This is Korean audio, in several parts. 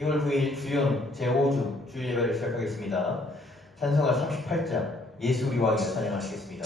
2월 9일 주영 제5주 주일 예배를 시작하겠습니다. 찬송가 38장 예수 우리 왕이여 찬양하시겠습니다.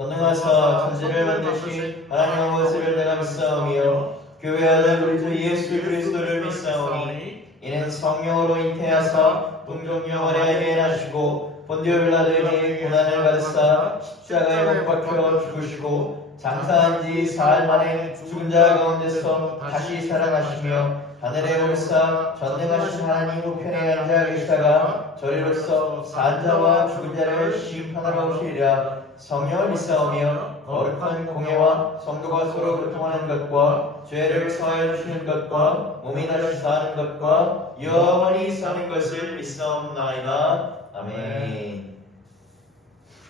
전능하사 천지를 만드신 하나님 아버지를 내가 믿사오며 교회 아들 우리 주 예수 그리스도를 믿사오니 이는 성령으로 잉태하사 동정녀원에 예나시고 본디오 빌라도에게 고난을 받으사 십자가에 못 박혀 죽으시고 장사한 지 사흘 만에 죽은 자 가운데서 다시 살아나시며 하늘에 올사 전능하신 하나님 우편에 앉아 계시다가 저리로서 산 자와 죽은 자를 심판하러 오시리라. 성령을 믿사오며 거룩한 공예와 성도가 서로 교통하는 것과 죄를 사하여 주시는 것과 몸이 다시 사는 것과 영원히 사는 것을 믿사옵나이다. 아멘.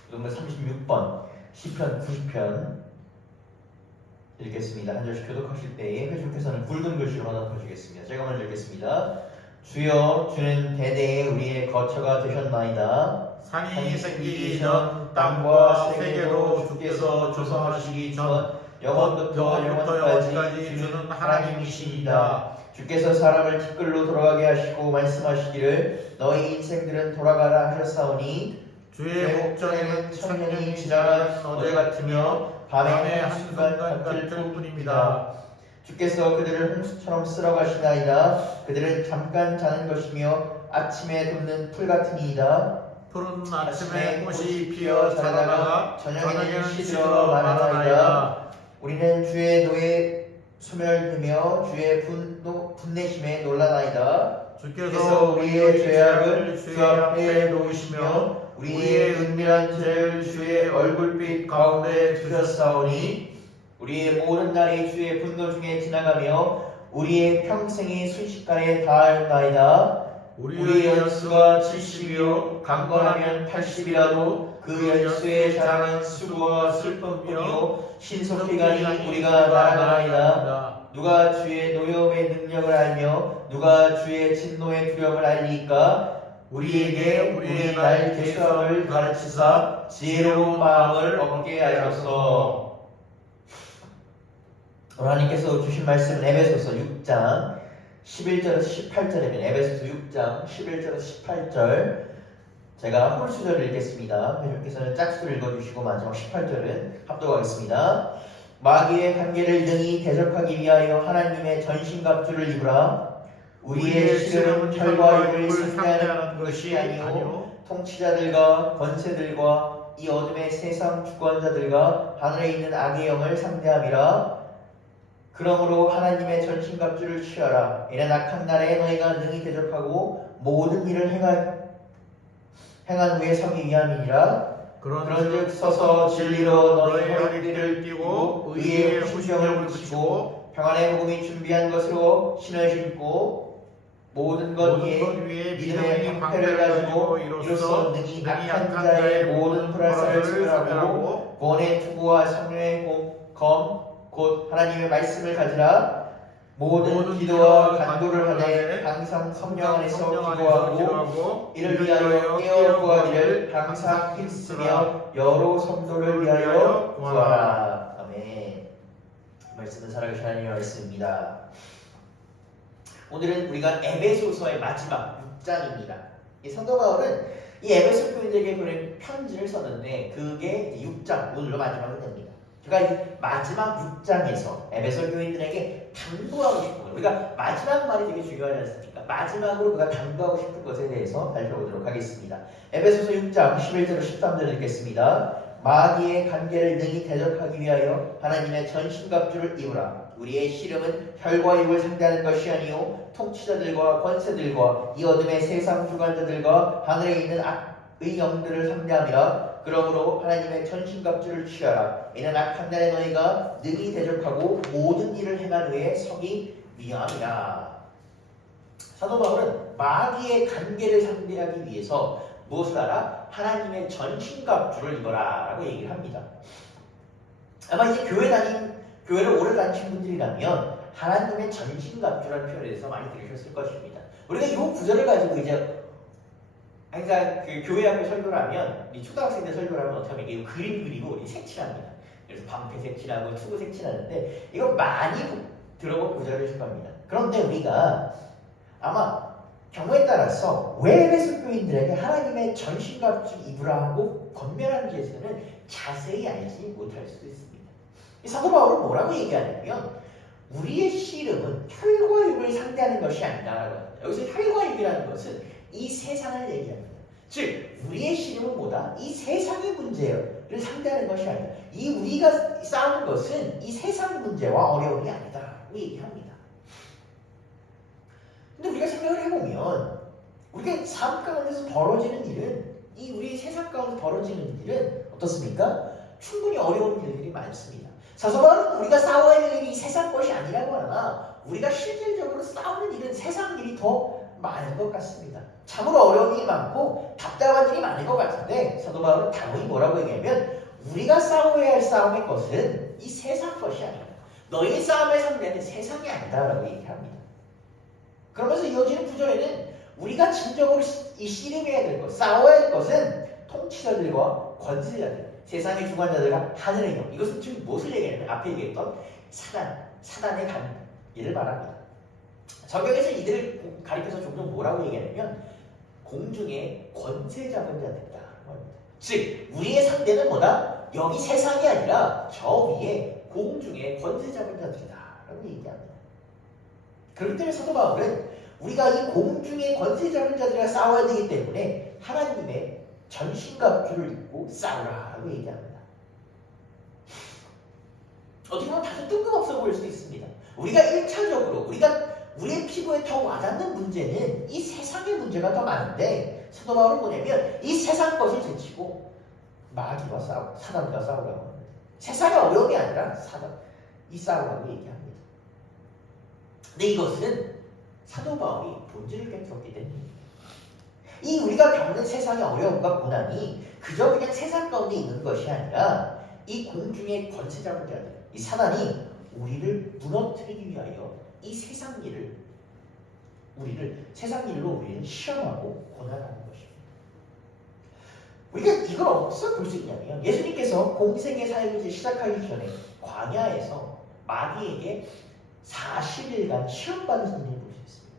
그러면 36번 시편 90편 읽겠습니다. 한 절씩 교독하실 때에 회중께서는 굵은 글씨로 번역해주겠습니다. 제가 먼저 읽겠습니다. 주여 주는 대대에 우리의 거처가 되셨나이다. 산이 생기기 전 땅과 세계로 주께서 조성하시기 전 영원부터 영원까지 주는 하나님이십니다. 주께서 사람을 티끌로 돌아가게 하시고 말씀하시기를 너희 인생들은 돌아가라 하셨사오니 주의 목전에는 천년이 지나간 어제 같으며 밤의 한순간 같을 뿐입니다. 주께서 그들을 홍수처럼 쓸어가시나이다. 그들은 잠깐 자는 것이며 아침에 돋는 풀 같으니이다. 푸른 아침에 꽃이 피어 자라다가 저녁에는 시들어 마르나이다. 우리는 주의 노에 소멸되며 주의 분내심에 놀라나이다. 주께서 우리의 죄악을 주 앞에 놓으시며 우리의 은밀한 죄를 주의 얼굴빛 가운데 두셨사오니 우리의 모든 날이 주의 분노 중에 지나가며 우리의 평생이 순식간에 다하였나이다. 우리의 연수가 70이요 강건하면 80이라도 그 연수의 자랑은 수고와 슬픔이요 신속히 가니 우리가 날아가나이다. 누가 주의 노여움의 능력을 알며 누가 주의 진노의 두려움을 알리까? 우리에게 우리의 날 계수함을 가르치사 지혜로운 마음을 얻게 하소서. 하나님께서 주신 말씀은 에베소서 6장 11절에서 18절입니다. 에베소서 6장 11절에서 18절 제가 홀수절을 읽겠습니다. 회장께서는 짝수를 읽어주시고 마지막 18절은 합독하겠습니다. 마귀의 관계를 능히 대적하기 위하여 하나님의 전신갑주를 입으라. 우리의 시름은 혈과 육을 상대하는 것이 아니요 통치자들과 권세들과 이 어둠의 세상 주권자들과 하늘에 있는 악의 영을 상대함이라. 그러므로 하나님의 전신갑주를 취하라. 이는 악한 날에 너희가 능히 대적하고 모든 일을 행한 후에 서기 위함이니라. 그런즉 서서 진리로 너희 허리띠를 띠고 의의 후심을 붙이고 평안의 복음이 준비한 것으로 신을 신고 모든 것 위에 믿음의 방패를 가지고 이로써 능히 악한 자의 모든 불화살을 처벌하고 구원의 투구와 성령의 검 곧 하나님의 말씀을 가지라. 모든 기도와 간구를 하되 항상 성령 안에서 기도하고 이를 위하여 깨어 구하기를 항상 힘쓰며 여러 성도를 위하여 구하라. 아멘. 말씀은 살아계신 하나님의 말씀입니다. 오늘은 우리가 에베소서의 마지막 6장입니다. 이 사도 바울은 이 에베소 교인들에게 보낸 편지를 썼는데 그게 6장, 오늘로 마지막이 됩니다. 그러니까 이 마지막 6장에서 에베소 교인들에게 당부하고 싶은 것, 우리가 마지막 말이 되게 중요하지 않습니까? 마지막으로 그가 당부하고 싶은 것에 대해서 살펴보도록 하겠습니다. 에베소서 6장 11절로 13절 읽겠습니다. 마귀의 관계를 능히 대적하기 위하여 하나님의 전신갑주를 입으라. 우리의 씨름은 혈과 육을 상대하는 것이 아니요 통치자들과 권세들과 이 어둠의 세상 주관자들과 하늘에 있는 악의 영들을 상대함이라. 그러므로 하나님의 전신갑주를 취하라. 이는 악한 날에 너희가 능히 대적하고 모든 일을 행한 후에 서기 위함이라. 사도 바울은 마귀의 관계를 상대하기 위해서 무엇을 하라? 하나님의 전신갑주를 입어라 라고 얘기를 합니다. 아마 이제 교회를 오래 다니신 분들이라면 하나님의 전신갑주라는 표현에 대해서 많이 들으셨을 것입니다. 우리가 이 구절을 가지고 이제 그러니까 그 교회 앞에 설교를 하면 이 초등학생들 설교를 하면 어떻게 하면 이게 그림 그리고 색칠합니다. 그래서 방패 색칠하고 투구 색칠하는데 이거 많이 들어본 구절이실 겁니다. 그런데 우리가 아마 경우에 따라서 왜 에베소 교인들에게 하나님의 전신갑주 입으라 하고 권면하는지에서는 자세히 알지 못할 수도 있습니다. 이 사도 바울은 뭐라고 얘기하냐면 우리의 씨름은 혈과 육을 상대하는 것이 아니다라고 합니다. 여기서 혈과 육이라는 것은 이 세상을 얘기합니다. 즉 우리의 씨름은 뭐다? 이 세상의 문제를 상대하는 것이 아니다. 이 우리가 싸우는 것은 이 세상 문제와 어려움이 아니다라고 얘기합니다. 근데 우리가 생각을 해보면 우리가 삶 가운데서 벌어지는 일은 이 우리 세상 가운데 벌어지는 일은 어떻습니까? 충분히 어려운 일들이 많습니다. 사도 바울은 우리가 싸워야 할 일이 세상 것이 아니라고 하나 우리가 실질적으로 싸우는 일은 세상 일이 더 많은 것 같습니다. 참으로 어려움이 많고 답답한 일이 많은 것 같은데 사도 바울은 당연히 뭐라고 얘기하면 우리가 싸워야 할 싸움의 것은 이 세상 것이 아니다. 너희 싸움의 상대는 세상이 아니다라고 얘기합니다. 그러면서 이어지는 구절에는 우리가 진정으로 이 씨름해야 될 것, 싸워야 할 것은 통치자들과 권세자들, 세상의 주관자들과 하늘의 영. 이것은 지금 무엇을 얘기하냐면 앞에 얘기했던 사단의 관계를 말합니다. 성경에서 이들을 가리켜서 종종 뭐라고 얘기하냐면 공중의 권세 잡은 자들이다. 즉 우리의 상대는 뭐다? 여기 세상이 아니라 저 위에 공중의 권세 잡은 자들이다 라고 얘기합니다. 그렇기 때문에 사도 바울은 우리가 이 공중의 권세 잡은 자들과 싸워야 되기 때문에 하나님의 전신갑주를 입고 싸우라 라고 얘기합니다. 어떻게 보면 다소 뜬금없어 보일 수 있습니다. 우리가 1차적으로 우리의 피부에 더 와닿는 문제는 이 세상의 문제가 더 많은데 사도 바울은 뭐냐면 이 세상 것을 제치고 마귀와 사단과 싸우라고 합니다. 세상의 어려움이 아니라 이 싸우라고 얘기합니다. 근데 이것은 사도 바울이 본질을 깨뜨렸기 때문입니다. 이 우리가 겪는 세상의 어려움과 고난이 그저 그냥 세상 가운데 있는 것이 아니라 이 공중의 권세 잡은 자들, 이 사단이 우리를 무너뜨리기 위하여 이 세상 일로 우리를 시험하고 고난하는 것입니다. 우리가 이걸 어디서 볼 수 있냐면 예수님께서 공생의 삶을 시작하기 전에 광야에서 마귀에게 40일간 시험받으신 일을 볼 수 있습니다.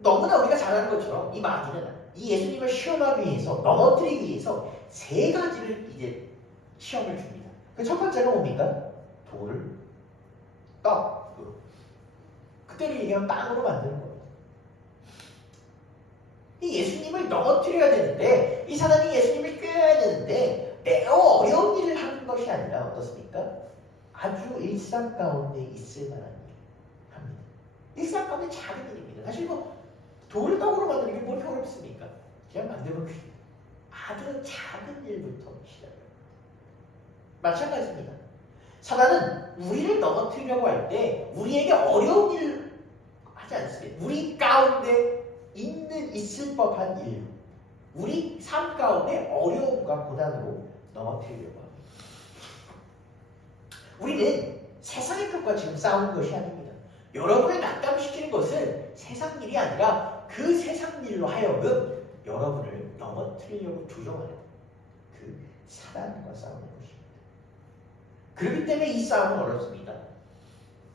너무나 우리가 잘 아는 것처럼 이 마귀는 이 예수님을 시험하기 위해서 넘어뜨리기 위해서 3가지를 이제 시험을 줍니다. 그 첫 번째가 뭡니까? 돌을 떡으로, 그때를 얘기하면 빵으로 만드는 겁니다. 이 예수님을 넘어뜨려야 되는데, 이 사단이 예수님을 꾀어야 되는데 매우 어려운 일을 하는 것이 아니라 어떻습니까? 아주 일상 가운데 있을 만한 일을 합니다. 일상 가운데 작은 일입니다. 사실 뭐 돌을 떡으로 만드는 게 뭘 어렵습니까? 그냥 만들면 됩니다. 아주 작은 일부터 시작해요. 마찬가지입니다. 사단은 우리를 넘어뜨리려고 할 때 우리에게 어려운 일을 하지 않습니다. 우리 가운데 있을 법한 일, 우리 삶 가운데 어려움과 고난으로 넘어뜨리려고 합니다. 우리는 세상의 것과 지금 싸우는 것이 아닙니다. 여러분을 낙담시키는 것은 세상 일이 아니라 그 세상 일로 하여금 여러분을 넘어뜨리려고 조종하는 그 사단과 싸우는 것입니다. 그렇기 때문에 이 싸움은 어렵습니다.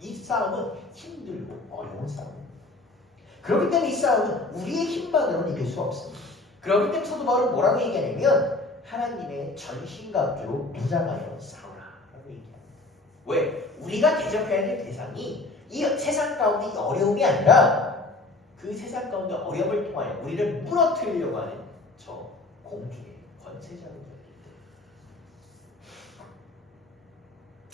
이 싸움은 힘들고 어려운 싸움입니다. 그렇기 때문에 이 싸움은 우리의 힘만으로는 이길 수 없습니다. 그렇기 때문에 사도 바울은 뭐라고 얘기하냐면 하나님의 전신갑주로 무장하여 싸우라라고 얘기합니다. 왜? 우리가 대적해야 될 대상이 이 세상 가운데 어려움이 아니라 그 세상 가운데 어려움을 통하여 우리를 무너뜨리려고 하는 저 공중의 권세자로부터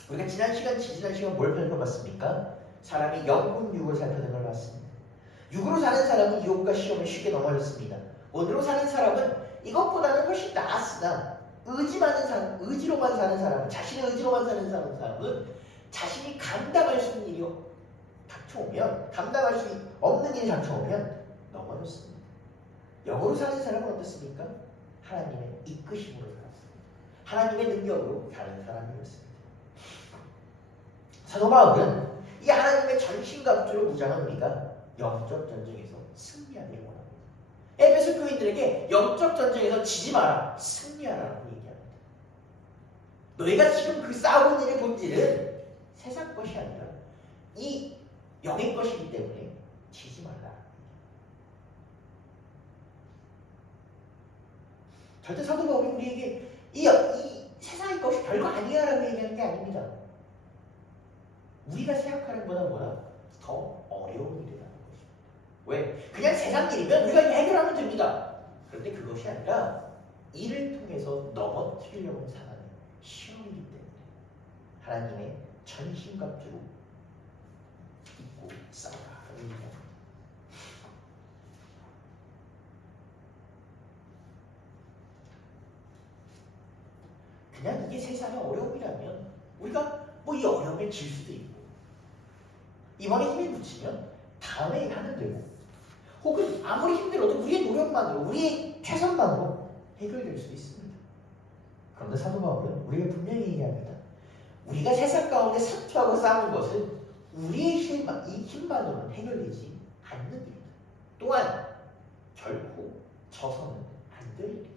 우리가 지난 시간 뭘 살펴봤습니까? 사람이 영혼 육을 살펴본 걸 봤습니다. 육으로 사는 사람은 유혹과 시험에 쉽게 넘어졌습니다. 오늘로 사는 사람은 이것보다는 훨씬 나았으나 의지로만 사는 사람은 자신의 의지로만 사는 사람은 자신이 감당할 수 있는 일이 닥쳐오면 감당할 수 없는 일이 닥쳐오면 넘어졌습니다. 영으로 사는 사람은 어떻습니까? 하나님의 이끄심으로 살았습니다. 하나님의 능력으로 사는 사람이었습니다. 사도 바울은 이 하나님의 전신갑주로 무장한 우리가 영적 전쟁에서 승리하기를 원합니다. 에베소 교인들에게 영적 전쟁에서 지지 마라, 승리하라고 얘기합니다. 너희가 지금 그 싸우는 일의 본질은 세상 것이 아니라 이 영의 것이기 때문에 지지 말라. 절대 사도 바울이 우리에게 이 세상의 것이 별거 아니야라고 얘기하는 게 아닙니다. 우리가 생각하는 것보다 뭐라 더 어려운 일이라는 것입니다. 왜? 그냥 세상 일이면 우리가 해결하면 됩니다. 그런데 그것이 아니라 이를 통해서 넘어뜨리려고 사는 시험이기 때문에 하나님의 전신갑주로 입고 싸우라라고 얘기합니다. 그냥 이게 세상의 어려움이라면 우리가 뭐 이 어려움에 질 수도 있고 이번에 힘을 붙이면 다음에 하면 되고 혹은 아무리 힘들어도 우리의 노력만으로 우리의 최선만으로 해결될 수도 있습니다. 그런데 사도 바울은 우리가 분명히 얘기합니다. 우리가 세상 가운데 사투하고 싸우는 것은 우리의 힘만으로는 해결되지 않는 일입니다. 또한 결코 져서는 안 될 일입니다.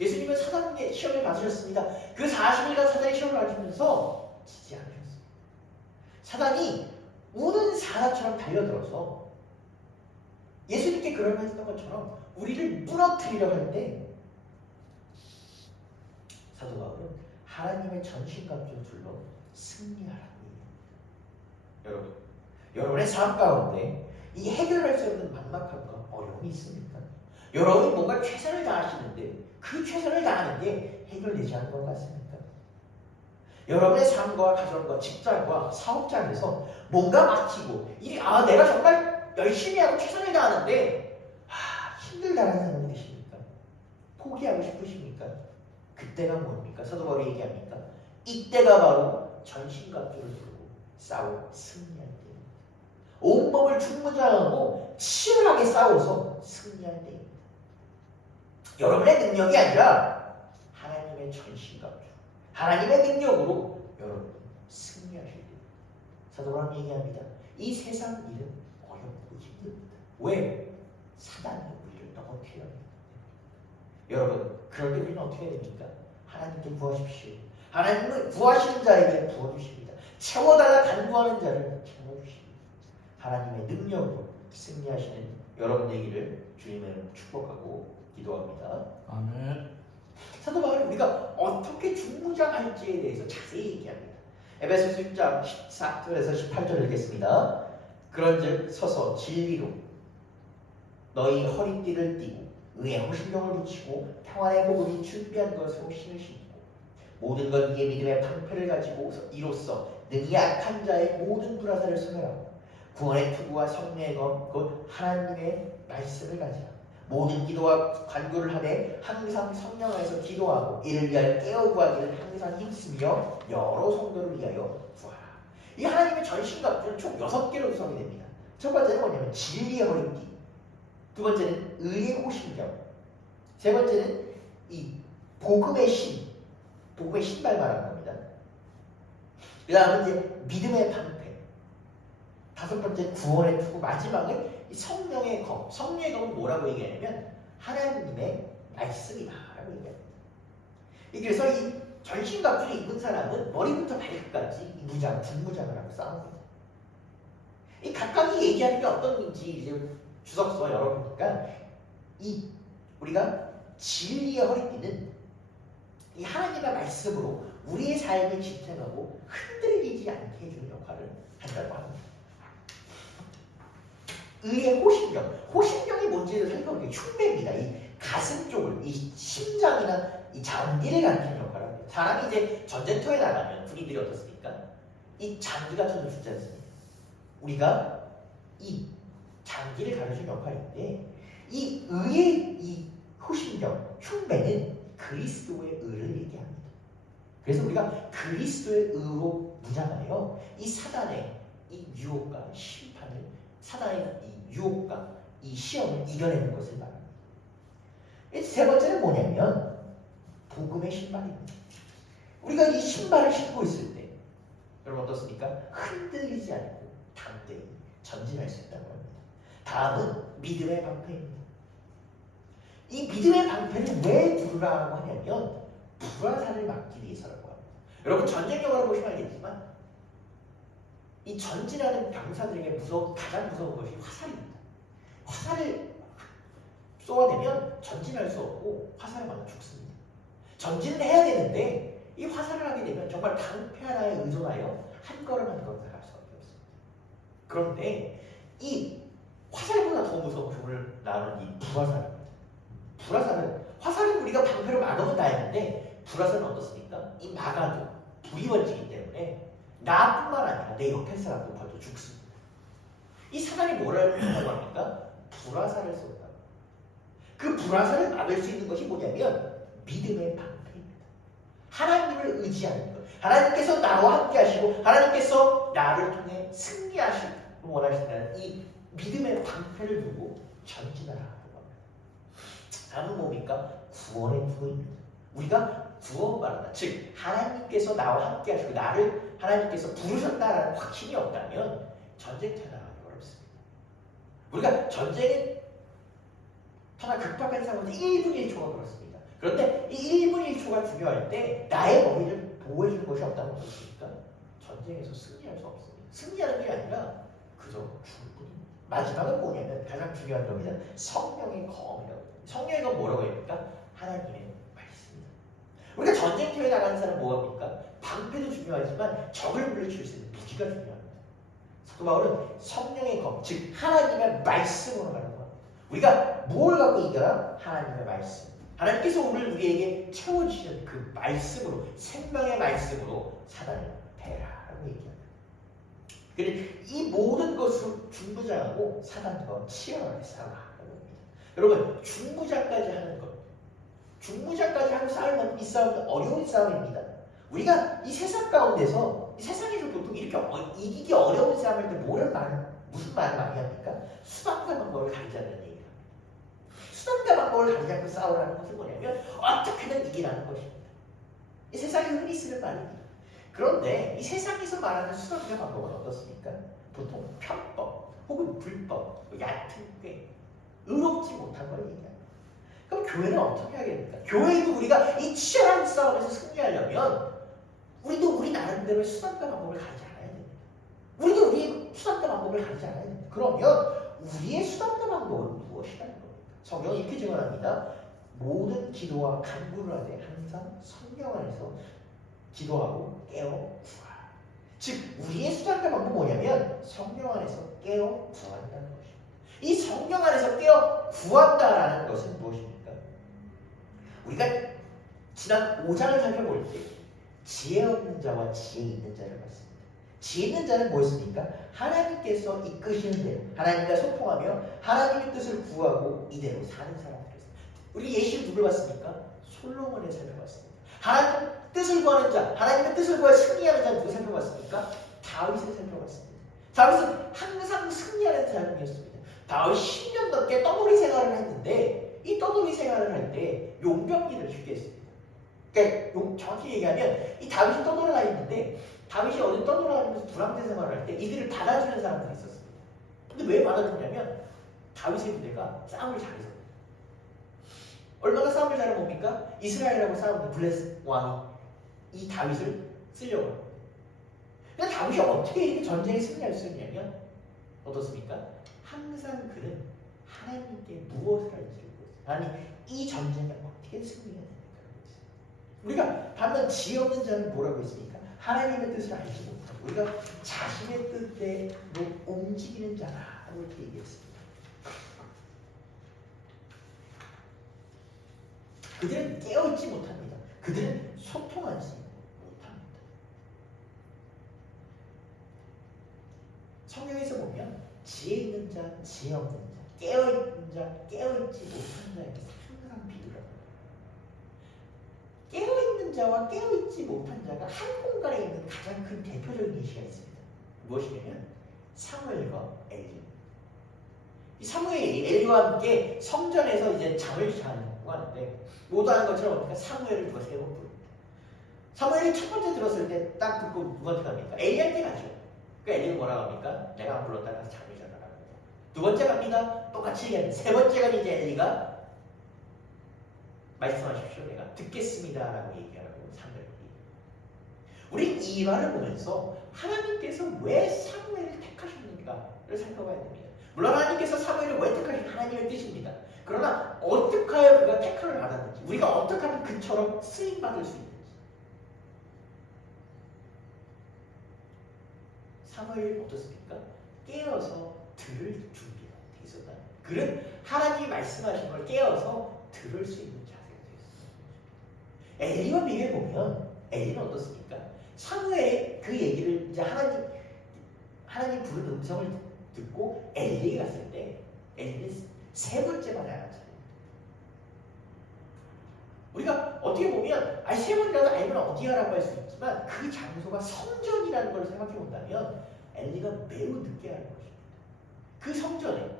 예수님은 사단의 시험을 받으셨습니다. 그 40일간 사단의 시험을 받으면서 지지 않으셨습니다. 사단이 우는 사자처럼 달려들어서 예수님께 그런 말 했던 것처럼 우리를 무너뜨리려 할 때 사도 바울은 하나님의 전신갑주를 둘러 승리하라고 얘기합니다. 여러분의 삶 가운데 이 해결할 수 없는 막막함과 어려움이 있습니까? 여러분이 뭔가 최선을 다하시는데 그 최선을 다하는 게 해결되지 않는 것 같습니까? 여러분의 삶과 가정과 직장과 사업장에서 뭔가 막히고 내가 정말 열심히 하고 최선을 다하는데 힘들다는 생각이 드십니까? 포기하고 싶으십니까? 그때가 뭡니까? 사도 바울이 얘기합니까? 이때가 바로 전신갑주를 들고 싸워 승리할 때입니다. 온몸을 중무장하고 치열하게 싸워서 승리할 때입니다. 여러분의 능력이 아니라 하나님의 전신갑주, 하나님의 능력으로 여러분 승리하실 때입니다. 사도 바울은 얘기합니다. 이 세상 일은 어렵고 힘듭니다. 왜? 사단이 우리를 넘어뜨려야 합니다. 여러분, 그럴 때 우리는 어떻게 해야 됩니까? 하나님께 구하십시오. 하나님은 구하시는 자에게 부어주십니다. 채워달라 간구하는 자를 채워주십니다. 하나님의 능력으로 승리하시는 여러분 되기를 주님을 축복하고 기도합니다. 아멘. 사도 바울은 우리가 어떻게 중무장할지에 대해서 자세히 얘기합니다. 에베소서 6장 14절에서 18절 읽겠습니다. 그런즉 서서 진리로 너희 허리띠를 띠고 의의 호심경을 붙이고 평안의 복음이 준비한 것으로 신을 신고 모든 것 위에 믿음의 방패를 가지고 이로써 능히 악한 자의 모든 불화살을 소멸하고 구원의 투구와 성령의 검 곧 하나님의 말씀을 가지라. 모든 기도와 간구를 하되 항상 성령 안에서 기도하고 이를 위하여 깨어 구하기를 항상 힘쓰며 여러 성도를 위하여 구하라. 이 하나님의 전신갑주는 총 6개로 구성이 됩니다. 첫 번째는 뭐냐면 진리의 허리띠, 두 번째는 의의 호심경, 세 번째는 이 복음의 신, 복음의 신발 말하는 겁니다. 그 다음은 이제 믿음의 방패, 다섯 번째 구원의 투구, 마지막은 이 성령의 검. 성령의 검은 뭐라고 얘기하냐면 하나님의 말씀이다라고 얘기합니다. 그래서 이 전신갑주를 입은 사람은 머리부터 발끝까지 이 무장, 중무장을 하고 싸웁니다. 이 각각이 얘기하는 게 어떤 건지 이제 주석서 열어보니까 이 우리가 진리의 허리띠는 이 하나님의 말씀으로 우리의 삶을 지탱하고 흔들리지 않게 해주는 역할을 한다고 합니다. 의의 호심경, 호심경이 뭔지를 살펴보면 흉배입니다. 이 가슴 쪽을, 이 심장이나 이 장기를 가리키는 역할을 합니다. 사람이 이제 전쟁터에 나가면 군인들이 어떻습니까? 이 장기 같은 걸 주지 않습니까? 우리가 이 장기를 가려주는 역할인데 이 의의 이 호심경, 흉배는 그리스도의 의를 얘기합니다. 그래서 우리가 그리스도의 의로 무장하여 이 사단의 이 유혹과 심판을, 사단의 이 유혹과 이 시험을 이겨내는 것을 말합니다. 세 번째는 뭐냐면 복음의 신발입니다. 우리가 이 신발을 신고 있을 때 여러분 어떻습니까? 흔들리지 않고 담대히 전진할 수 있다고 합니다. 다음은 믿음의 방패입니다. 이 믿음의 방패를 왜 두르라고 하냐면 불화살을 막기 위해서라고 합니다. 여러분 전쟁 영화를 보시면 알겠지만 이 전진하는 병사들에게 가장 무서운 것이 화살입니다. 화살을 쏘아내면 전진할 수 없고 화살을 맞아 죽습니다. 전진을 해야 되는데 이 화살을 하게 되면 정말 방패 하나에 의존하여 한 걸음 한 걸음 나갈 수밖에 없습니다. 그런데 이 화살보다 더 무서운 힘을 나누는 이 불화살입니다. 불화살은, 화살은 우리가 방패로 막으면 다했는데 불화살은 어떻습니까? 이 막아도 불이 번지기 때문에 나뿐만 아니라 내 옆에 사람도 벌써 죽습니다. 이 사단이 뭐라고 합니까? 불화살을 쏜다. 그 불화살을 막을 수 있는 것이 뭐냐면 믿음의 방패입니다. 하나님을 의지하는 것. 하나님께서 나와 함께 하시고 하나님께서 나를 통해 승리하시고 원하시는 이 믿음의 방패를 두고 전진하라. 다음은 뭡니까? 구원의 투구입니다. 우리가 구원받는다. 즉 하나님께서 나와 함께 하시고 나를 하나님께서 부르셨다라는 확신이 없다면 전쟁터에 나가기 어렵습니다. 우리가 전쟁에 하나 급박한 상황에서 1분 1초가 그렇습니다. 그런데 이 1분 1초가 중요할 때 나의 머리를 보호해주는 것이 없다는 것이니까 전쟁에서 승리할 수 없습니다. 승리하는 게 아니라 그저 죽을 뿐입니다. 마지막은 뭐냐면 가장 중요한 겁니다. 성령의 검이라고. 성령의 검 뭐라고 합니까? 하나님의 말씀입니다. 우리가 전쟁터에 나가는 사람은 뭐합니까? 방패도 중요하지만 적을 물리칠 수 있는 무기가 중요합니다. 사도 바울은 성령의 검, 즉 하나님의 말씀으로 가는 겁니다. 우리가 뭘 갖고 이겨라? 하나님의 말씀. 하나님께서 오늘 우리에게 채워주시는 그 말씀으로, 생명의 말씀으로 사단을 패라라고 얘기합니다. 그래서 이 모든 것을 중부장하고 사단과 치열하게 싸우라. 여러분 중무장까지 하는 것, 중무장까지 하고 싸우면 이 싸움은 어려운 싸움입니다. 우리가 이 세상 가운데서, 이 세상에서 보통 이렇게 이기기 어려운 싸움일 때 무슨 말을 많이 합니까? 수단과 방법을 가리자는 얘기를 합니다. 수단과 방법을 가리지 않고 싸우라는 것은 뭐냐면 어떻게든 이기라는 것입니다. 이 세상에 흔히 쓰는 말입니다. 그런데 이 세상에서 말하는 수단과 방법은 어떻습니까? 보통 편법 혹은 불법, 얕은 꾀, 의롭지 못한 걸 얘기합니다. 그럼 교회는 어떻게 해야 됩니까? 교회도 우리가 이 치열한 싸움에서 승리하려면 우리도 우리 나름대로의 수단과 방법을 가리지 않아야 됩니다. 우리도 우리의 수단과 방법을 가리지 않아야 됩니다. 그러면 우리의 수단과 방법은 무엇이라는 겁니까? 성경은 이렇게 증언합니다. 모든 기도와 간구를 하되 항상 성령 안에서 기도하고 깨어 구하라. 즉 우리의 수단과 방법은 뭐냐면 성령 안에서 깨어 구한다는 것입니다. 이 성령 안에서 깨어 구한다라는 것은 무엇입니까? 우리가 지난 5장을 살펴볼 때 지혜 없는 자와 지혜 있는 자를 봤습니다. 지혜 있는 자는 뭐였습니까? 하나님께서 이끄시는 대로 하나님과 소통하며 하나님의 뜻을 구하고 이대로 사는 사람들이었습니다. 우리 예시 누굴 봤습니까? 솔로몬을 살펴봤습니다. 하나님 뜻을 구하는 자, 하나님의 뜻을 구하여 승리하는 자 누구 살펴봤습니까? 다윗을 살펴봤습니다. 다윗은 항상 승리하는 사람이었습니다. 다윗 10년 넘게 떠돌이 생활을 했는데 이 떠돌이 생활을 할 때 용병기를 주게 했습니다. 그러니까 정확히 얘기하면 이 다윗이 떠돌아가 있는데 다윗이 어디 떠돌아다니면서 불황제 생활을 할 때 이들을 받아주는 사람들이 있었습니다. 근데 왜 받아주냐면 다윗의 부대가 싸움을 잘해서. 얼마나 싸움을 잘해 뭡니까? 이스라엘하고 싸우는 블레스 왕이 이 다윗을 쓰려고 합니다. 근데 다윗이 어떻게 이렇게 전쟁에 승리할 수 있냐면 어떻습니까? 항상 그는 하나님께 무엇을 할지 모르고 하나님 이 전쟁을 어떻게 승리해야 됩니까? 우리가 반면 지혜 없는 자는 뭐라고 했습니까? 하나님의 뜻을 알지 못하고 우리가 자신의 뜻대로 움직이는 자라고 이렇게 얘기했습니다. 그들은 깨어있지 못합니다. 그들은 소통하지 못합니다. 성경에서 보면 지혜 있는 자, 지혜 없는 자, 깨어있는 자, 깨어있지 못한 자에게 항상 비유를 합니다. 깨어있는 자와 깨어있지 못한 자가 한 공간에 있는 가장 큰 대표적인 예시가 있습니다. 무엇이냐면 사무엘과 엘리. 이 사무엘이 엘리와 함께 성전에서 이제 잠을 자고 하는데 모두 아는 것처럼 뭡니까? 사무엘을 누가 세 번 부릅니다. 사무엘이 첫 번째 들었을 때 딱 듣고 누구한테 갑니까? 엘리한테 가죠. 그러니까 엘리는 뭐라고 합니까? 내가 안 불렀다가 잠을 자라라고 합니다. 두 번째 갑니다. 똑같이 얘기합니다. 세 번째가 이제 엘리가 말씀하십시오. 내가 듣겠습니다라고 얘기하라고 사무엘이. 우리 이 일화를 보면서 하나님께서 왜 사무엘을 택하셨는가를 살펴봐야 됩니다. 물론 하나님께서 사무엘을 왜 택하신 하나님의 뜻입니다. 그러나 어떻게 하여 그가 택함을 받았는지, 우리가 어떻게 하면 그처럼 쓰임 받을 수 있는지. 사무엘이 어떻습니까? 깨어서 들을 준비가 돼 있었다. 그는 하나님이 말씀하신 걸 깨어서 들을 수 있는 자세가 되었습니다. 엘리와 비교해 보면 엘리는 어떻습니까? 사무엘의 그 얘기를 이제 하나님 부른 음성을 듣고 엘리에게 갔을 때 엘리는 세 번째 만에 알았잖아요. 우리가 어떻게 보면 세 번이라도 알면 어디야라고 할 수 있지만 그 장소가 성전이라는 걸 생각해 본다면 엘리가 매우 늦게 알은 것입니다. 그 성전에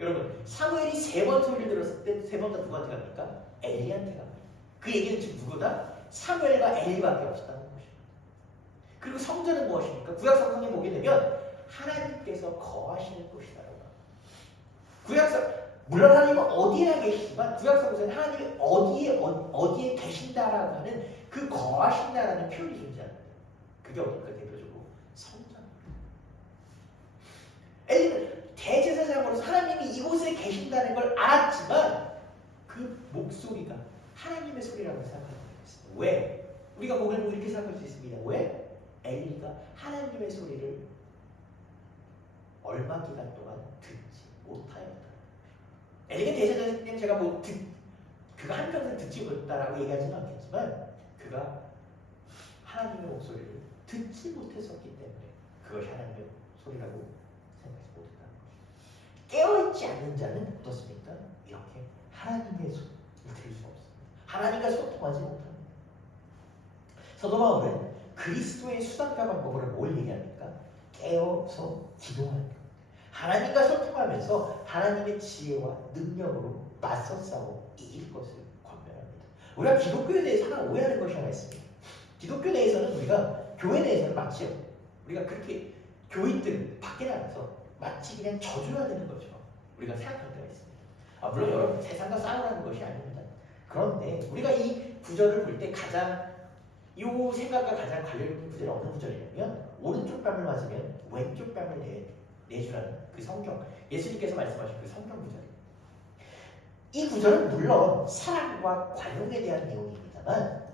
여러분 사무엘이 세 번 소리를 들었을 때 세 번 다 누구한테 갑니까? 엘리한테 갑니다. 그 얘기는 지금 누구다? 사무엘과 엘리밖에 없었다는 것입니다. 그리고 성전은 무엇입니까? 구약성경에 보게 되면 하나님께서 거하시는 곳이라고 합니다. 물론 하나님은 어디에 계시지만 구약성경에는 하나님이 어디에 계신다라고 하는 그 거하신다라는 표현이 존재합니다. 그게 어떨까? 대표적으로 성전입니다. 엘리는 대제사장으로서 하나님이 이곳에 계신다는 걸 알았지만 그 목소리가 하나님의 소리라고 생각하는 것입니다. 왜? 우리가 목을 보고 이렇게 생각할 수 있습니다. 왜? 엘리가 하나님의 소리를 얼마 기간 동안 듣지 못하였다. 엘리가 대제사장님 제가 그가 한평생 듣지 못했다라고 얘기하지는 않겠지만 그가 하나님의 목소리를 듣지 못했었기 때문에 그것이 하나님의 소리라고 생각하지 못했다는 것입니다. 깨어있지 않는 자는 어떻습니까? 이렇게 하나님의 소리를 들을 수 없습니다. 하나님과 소통하지 못합니다. 사도 바울은 그리스도의 수단과 방법으로 뭘 얘기합니까? 깨어서 기도하는 것. 하나님과 소통하면서 하나님의 지혜와 능력으로 맞서 싸워 이길 것을 권면합니다. 우리가 기독교에 대해서 하나 오해하는 것이 하나 있습니다. 기독교 내에서는 우리가 교회 내에서는 마치 우리가 그렇게 교인들 밖에 나가서 마치 그냥 저주해야 되는 것처럼 우리가 생각할 때가 있습니다. 물론 여러분 세상과 싸우라는 것이 아닙니다. 그런데 우리가 이 구절을 볼 때 이 생각과 가장 관련 있는 구절이 어느 구절이냐면 오른쪽 뺨을 맞으면 왼쪽 뺨을 내주라는 그 성경, 예수님께서 말씀하신 그 성경 구절입니다. 이 구절은 물론 사랑과 관용에 대한 내용입니다만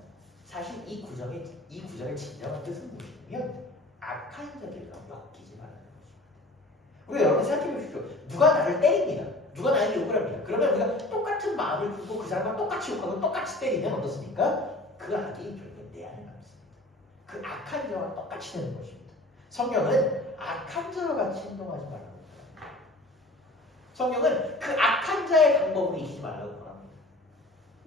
사실 이 구절의 진정한 뜻은 무엇이냐면 악한 자들과 엮이지 말라는 것입니다. 우리가 여러분 생각해 보십시오. 누가 나를 때립니다. 누가 나에게 욕을 합니다. 그러면 우리가 똑같은 마음을 품고 그 사람과 똑같이 욕하고 똑같이 때리면 어떻습니까? 그 악이 결국은 내 안에 남습니다. 그 악한 자와 똑같이 되는 것입니다. 성경은 악한 자와 같이 행동하지 말라고 합니다. 성경은 그 악한 자의 방법으로 이기지 말라고 합니다.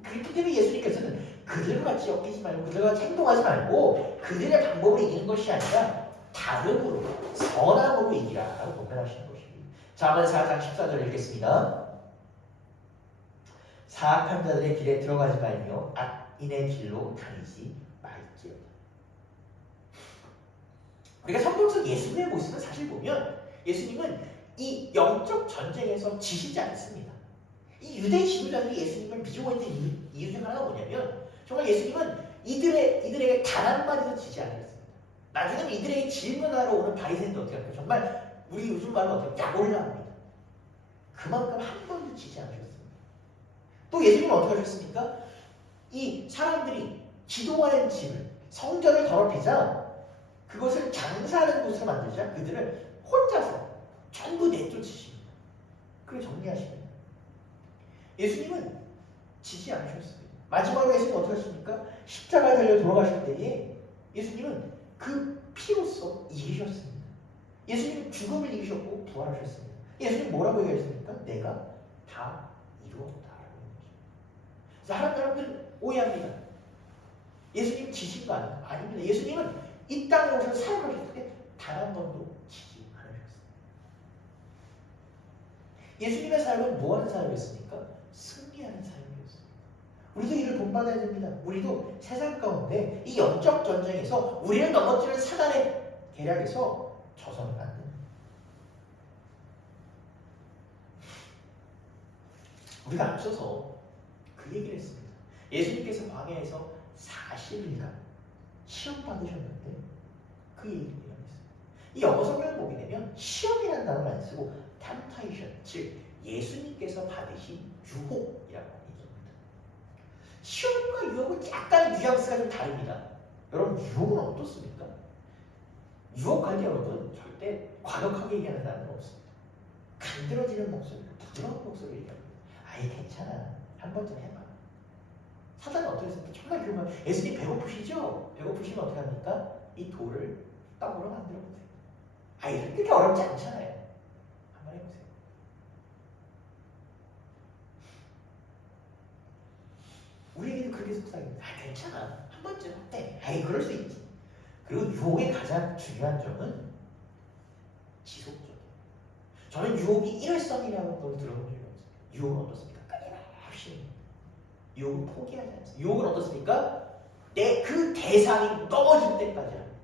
그렇기 때문에 예수님께서는 그들과 같이 엮이지 말고 그들과 같이 행동하지 말고 그들의 방법으로 이기는 것이 아니라 다름으로 선함으로 이기라라고 권면하시는 것입니다. 잠언 4장 14절을 읽겠습니다. 사악한 자들의 길에 들어가지 말며 악인의 길로 다니지 말지어다. 우리가 성경 속 예수님의 모습을 사실 보면 예수님은 이 영적 전쟁에서 지시지 않습니다. 이 유대 지도자들이 예수님을 미워했던 이유 중 하나가 뭐냐면 정말 예수님은 이들에게 단 한마디도 지지 않았습니다. 나중에는 이들에게 질문하러 오는 바리새인도 어떻게 할까요? 정말 우리 요즘 말로 어떻게 약올라 합니다. 그만큼 한 번도 지지 않으셨습니다. 또 예수님은 어떻게 하셨습니까? 이 사람들이 기도하는 집을 성전을 더럽히자 그것을 장사하는 곳으로 만들자 그들을 혼자서 전부 내쫓으십니다. 그리고 정리하십니다. 예수님은 지지 않으셨습니다. 마지막으로 예수님은 어떻게 하십니까? 십자가에 달려 돌아가실 때에 예수님은 그 피로써 이기셨습니다. 예수님은 죽음을 이기셨고 부활하셨습니다. 예수님 뭐라고 얘기하셨습니까? 내가 다 이루었다라고 얘기하십니다. 그래서 사람들은 오해합니다. 예수님 지신 거 아닙니다. 예수님은 이 땅에 오셔서 사역하셨을 때 단 한 번도 지지 않으셨습니다. 예수님의 사역은 뭐 하는 사역이었습니까? 승리하는 사역이었습니다. 우리도 이를 본받아야 됩니다. 우리도 세상 가운데 이 영적 전쟁에서 우리를 넘어뜨리는 사단의 계략에서 져서는 안 됩니다. 우리가 앞서서 그 얘기를 했습니다. 예수님께서 광야에서 40일간 시험 받으셨는데 그 얘기를 했습니다. 이 영어 성경을 보게 되면 시험이라는 단어를 안 쓰고 temptation, 즉 예수님께서 받으신 유혹이라고 얘기합니다. 시험과 유혹은 약간 뉘앙스가 좀 다릅니다. 여러분 유혹은 어떻습니까? 유혹할 때 여러분 절대 과격하게 얘기하는 사람은 없습니다. 간드러지는 목소리, 부드러운 목소리로 얘기합니다. 아이 괜찮아. 한 번쯤 해봐. 사단은 어떻게 했습니까? 정말 그러면 예수님 배고프시죠? 배고프시면 어떻게 합니까? 이 돌을 떡으로 만들어 보세요. 아이 그렇게 어렵지 않잖아요. 한번 해보세요. 우리에게도 그렇게 속삭입니다. 아 괜찮아. 한 번쯤 어때? 아이 그럴 수 있지. 그리고 유혹의 가장 중요한 점은 지속적이에요. 저는 유혹이 일회성이라는 걸 들어본 적이 없어요. 유혹은 어떻습니까? 끊임없이 유혹은 포기하지 않습니다. 유혹은 어떻습니까? 내 그 대상이 넘어질 때까지 합니다.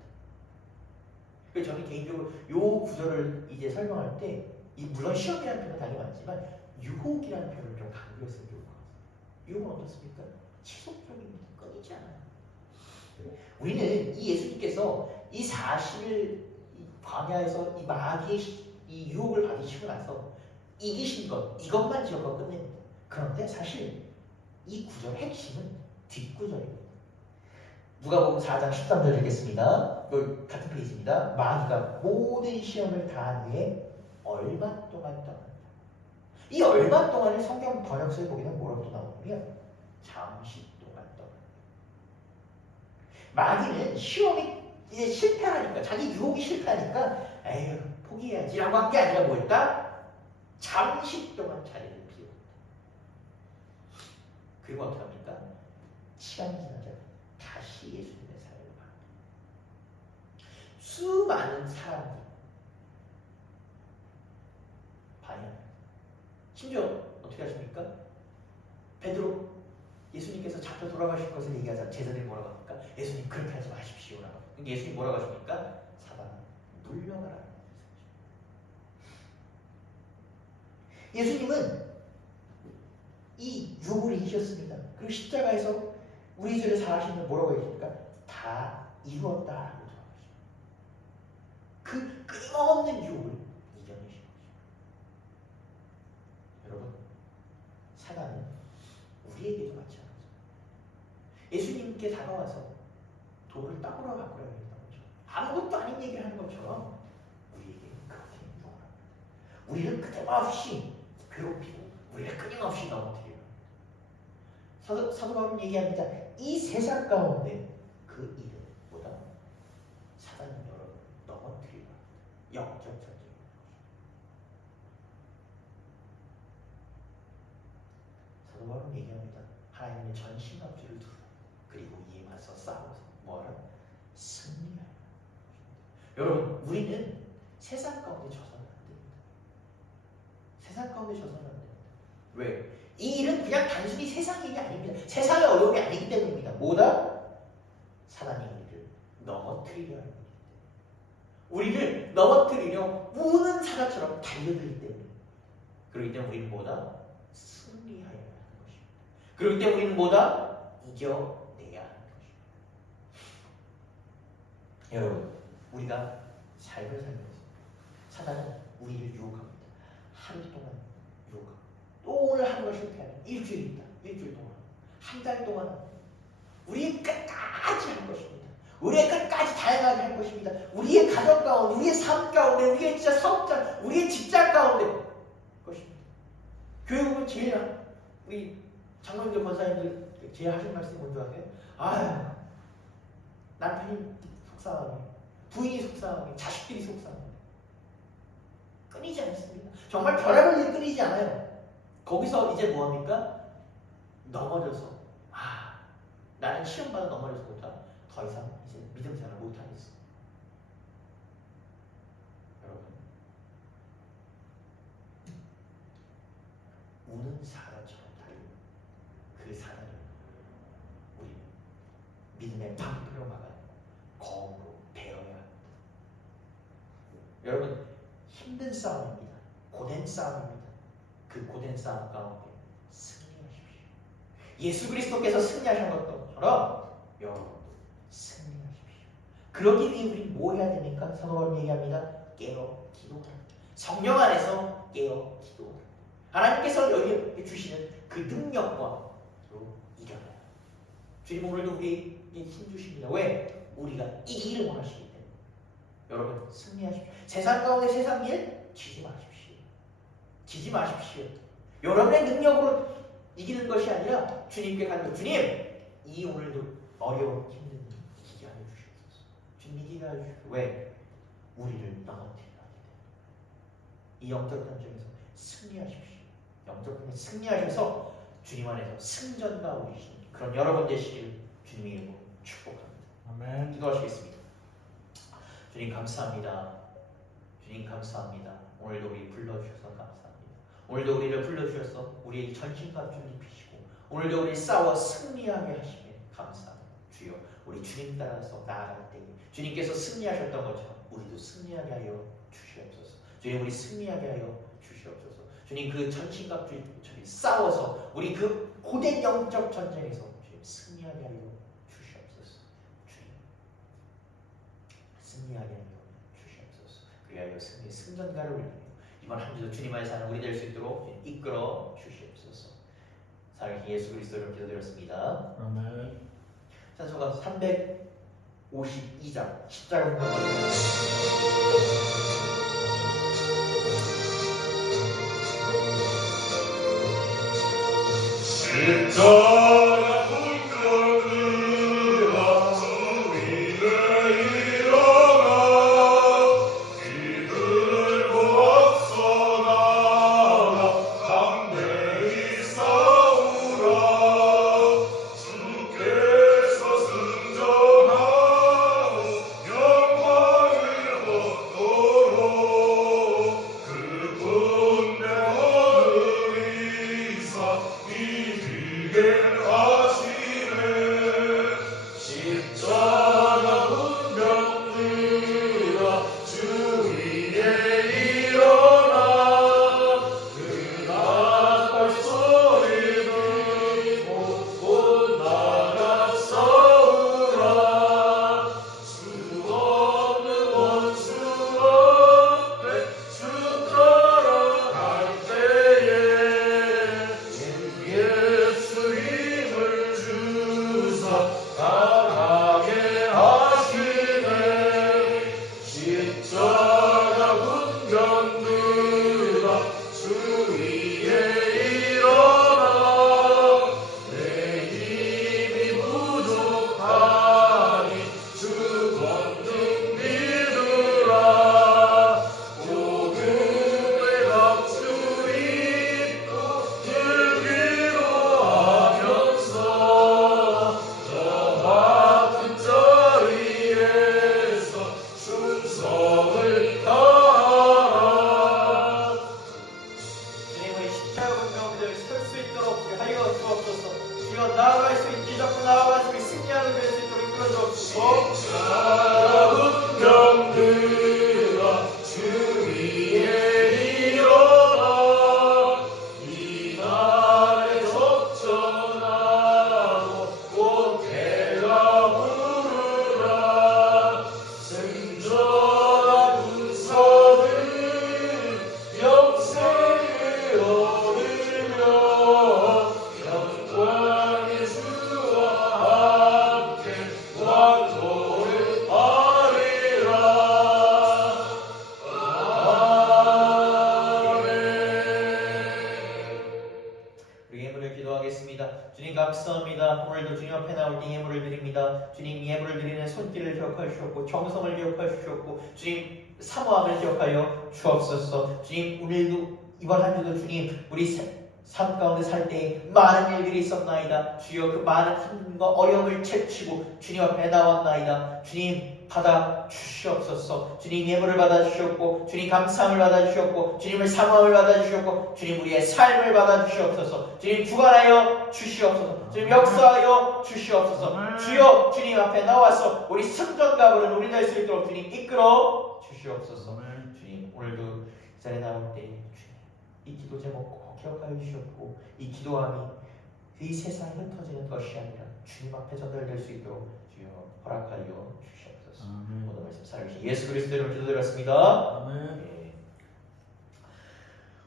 그래서 저는 개인적으로 요 구절을 이제 설명할 때 물론 시험이라는 표현은 당연히 맞지만 유혹이라는 표현을 좀 강조했으면 좋을 것 같습니다. 유혹은 어떻습니까? 지속적입니다. 끊이지 않아요. 우리는 이 예수님께서 이 40일 광야에서 이 마귀의 이 유혹을 받으시고 나서 이기신 것 이것만 기억하고 끝냅니다. 그런데 사실 이 구절의 핵심은 뒷구절입니다. 누가복음 4장 13절 읽겠습니다. 여기 같은 페이지입니다. 마귀가 모든 시험을 다한 후에 얼마 동안 떠난다. 이 얼마 동안을 성경 번역서에 보게 되면 뭐라고 나오냐면 잠시 동안 떠난다. 마귀는 시험이 이제 실패하니까 자기 유혹이 실패하니까 에휴 포기해야지라고 한 게 아니라 뭐였다? 잠시 동안 자리를 비웠다. 그리고 어떻게 합니까? 시간이 지나자 다시 예수님의 사역을 합니다. 수많은 사람들이 반영합니다. 심지어 어떻게 하십니까? 베드로 예수님께서 잡혀 돌아가실 것을 얘기하자 제자들이 뭐라고 합니까? 예수님 그렇게 하지 마십시오라고. 예수님 뭐라고 하십니까? 사단아 물러가라. 예수님은 이 유혹을 이기셨습니다. 그리고 십자가에서 우리 죄를 사하시는 뭐라고 얘기합니까? 다 이루었다라고 들어가십니다. 그 끊임없는 유혹을 이겨내신 거죠. 여러분, 사단은 우리에게도 마찬가지입니다. 예수님께 다가와서 돌을 땅으로 바꾸라고 했던 거죠. 아무것도 아닌 얘기를 하는 것처럼 우리에게 그렇게 유혹을 합니다. 우리를 끊임없이 괴롭히고 우리를 끊임없이 넘어뜨려요. 사도 바울은 얘기합니다. 이 세상 가운데 그 일은 뭐다? 사단이 여러분 넘어뜨리고 영적 전쟁. 사도 바울은 얘기합니다. 하나님의 전신갑주를 두고 그리고 이에 맞서 싸워서 뭐하라? 승리하라. 여러분 우리는 세상 가운데 져서는 안 됩니다. 세상 가운데 져서는 안 됩니다. 왜? 이 일은 그냥 단순히 세상 일이 아닙니다. 세상의 어려움이 아니기 때문입니다. 뭐다? 사단이 우리를 넘어뜨리려 합니다. 우리를 넘어뜨리려 우는 사자처럼 달려들기 때문에. 그렇기 때문에 우리는 뭐다? 승리하여야 하는 것입니다. 그렇기 때문에 우리는 뭐다? 이겨내야 하는 것입니다. 여러분, 우리가 삶을 살면서 사단은 우리를 유혹합니다. 하루 동안 유혹합니다. 또 오늘 하는 걸 실패하면 일주일 있다. 일주일 동안. 한 달 동안 우리의 끝까지 할 것입니다. 우리의 끝까지 다양하게 할 것입니다. 우리의 가정 가운데, 우리의 삶 가운데, 우리의 진짜 사업장, 우리의 직장 가운데 것입니다. 교육은 제일 우리 장로님들 권사님들 제일 하신 말씀이 뭔지 아세요? 아유, 남편이 속상하게, 부인이 속상하게, 자식들이 속상하게 끊이지 않습니다. 정말 별의별 일이 끊이지 않아요. 거기서 이제 뭐합니까? 넘어져서 나는 시험받아 넘어져서보다 더 이상 이제 믿음 생활을 못하겠어. 여러분, 우는 사람처럼 달리는 그 사단을 우리 믿음의 방패로 막아 검으로 베어야 합니다. 여러분, 힘든 싸움입니다. 고된 싸움입니다. 그 고된 싸움 가운데 승리하십시오. 예수 그리스도께서 승리하신 것처럼 여러분도 승리하십시오. 그러기 위해 우리는 뭐 해야 됩니까? 사도 바울은 얘기합니다. 깨어 기도하라. 성령 안에서 깨어 기도하라. 하나님께서 여기에 주시는 그 능력과 이겨내라. 주님 오늘도 우리에게 힘 주십니다. 왜? 우리가 이기를 원하시기 때문에. 여러분 승리하십시오. 세상 가운데 세상 일 지지 마십시오. 지지 마십시오. 여러분의 능력으로 이기는 것이 아니라 주님께 가는 것. 주님, 이 오늘도 어려운 힘든 일 이기게 하여 주시옵소서. 주님 이기게 하여 주시옵소서. 왜? 우리를 넘어뜨리려 하기 때문에. 이 영적 전쟁에서 승리하십시오. 영적 전쟁에 승리하셔서 주님 안에서 승전가 오리신 그런 여러분 되시기를 주님의 이름으로 축복합니다. 아멘. 기도하시겠습니다. 주님 감사합니다. 주님 감사합니다. 오늘도 우리 불러주셔서 감사합니다. 오늘도 우리를 불러주셔서 우리의 전신갑주를 입히시고 오늘도 우리 싸워 승리하게 하시면 감사합니다. 주여, 우리 주님 따라서 나아갈 때 주님께서 승리하셨던 것처럼 우리도 승리하게 하여 주시옵소서. 주님, 우리 승리하게 하여 주시옵소서. 주님, 그 전신갑주 싸워서 우리 그 고된 영적 전쟁에서 주님 승리하게 하여 주시옵소서. 주님, 승리하게 하여 주시옵소서. 그리하여 승전가를 올리며 이번 한 주도 주님 안에 사는 우리 될 수 있도록 이끌어 주시옵소서. 사랑하신 예수 그리스도를 기도드렸습니다. 아멘. 찬송가 352장 십자가 hun명받습니다. 십자가 hun명이라 위를 일어나 이들을 앞서 나가 담대히 싸우라. 주께서 승전하고 영광을 얻도록 그 군대 하늘이사 이기게 작은 병들아 주 위에 일어나 이 날에 적전하고 꽃해가 부르라 승전한 군사들 영생을 얻으며 영광의 주와 함께 왕노를 하리라 아멘. 우리 예물을 기도하겠습니다. 주님 감사합니다. 오늘도 주님 앞에 나올 때 예물을 드립니다. 주님 예물을 드리는 손길을 기억하여 주셨고 정성을 기억하여 주셨고 주님 사모함을 기억하여 주옵소서. 주님 오늘도 이번 한 주도 주님 우리 삶 가운데 살 때 많은 일들이 있었나이다. 주여 그 많은 힘과 어려움을 채치고 주님 앞에 나왔나이다. 주님 받아 주시옵소서. 주님 예물을 받아 주셨고 주님 감사함을 받아 주셨고 주님을 사모함을 받아 주셨고 주님 우리의 삶을 받아 주시옵소서. 주님 주관하여 주시옵소서. 주님 역사하여 주시옵소서. 주여 주님 앞에 나와서 우리 승전가 부른 우리 될 수 있도록 주님 이끌어 주시옵소서. 주님 오늘도 이 자리에 나올 때 주님 이 기도 제목 꼭 기억하여 주셨고 이 기도함이 이 세상에 흩어지는 것이 아니라 주님 앞에 전달될 수 있도록 주여 허락하여 주시옵소서. 오늘 말씀 살아계신 예수 그리스도 이름으로 기도드렸습니다. 예.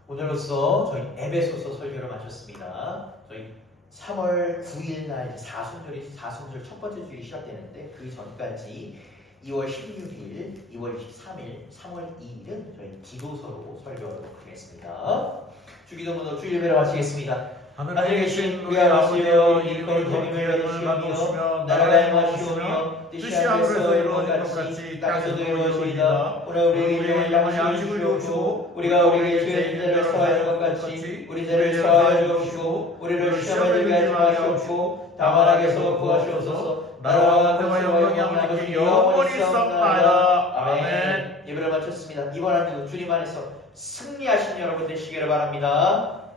오늘로써 저희 에베소서 설교를 마쳤습니다. 저희 3월 9일 날 사순절 첫 번째 주일이 시작되는데 그 전까지 2월 16일, 2월 23일, 3월 2일은 저희 기도서로 설교하도록 하겠습니다. 주기도문으로 주일 예배를 마치겠습니다. 하늘에 계신 우리 아버지여 이름을 거듭을 받으시오며 나라가 임하시오며 뜻이 하늘에서 이루어진 것 같이 땅에서도 이루어지이다. 오늘 우리에게 양식을 주옵시고 우리가 우리에게 죄진 자를 사하여 준 것 같이 우리 죄를 사하여 주옵시고 우리를 시험에 들게 하지 마시옵시고 다만 악에서 구하시옵소서. 나라와 평화와 영광이 영원히 있사옵나이다. 아멘. 예배를 마쳤습니다. 이번 한 주도 주님 안에서 승리하신 여러분 되시기를 바랍니다.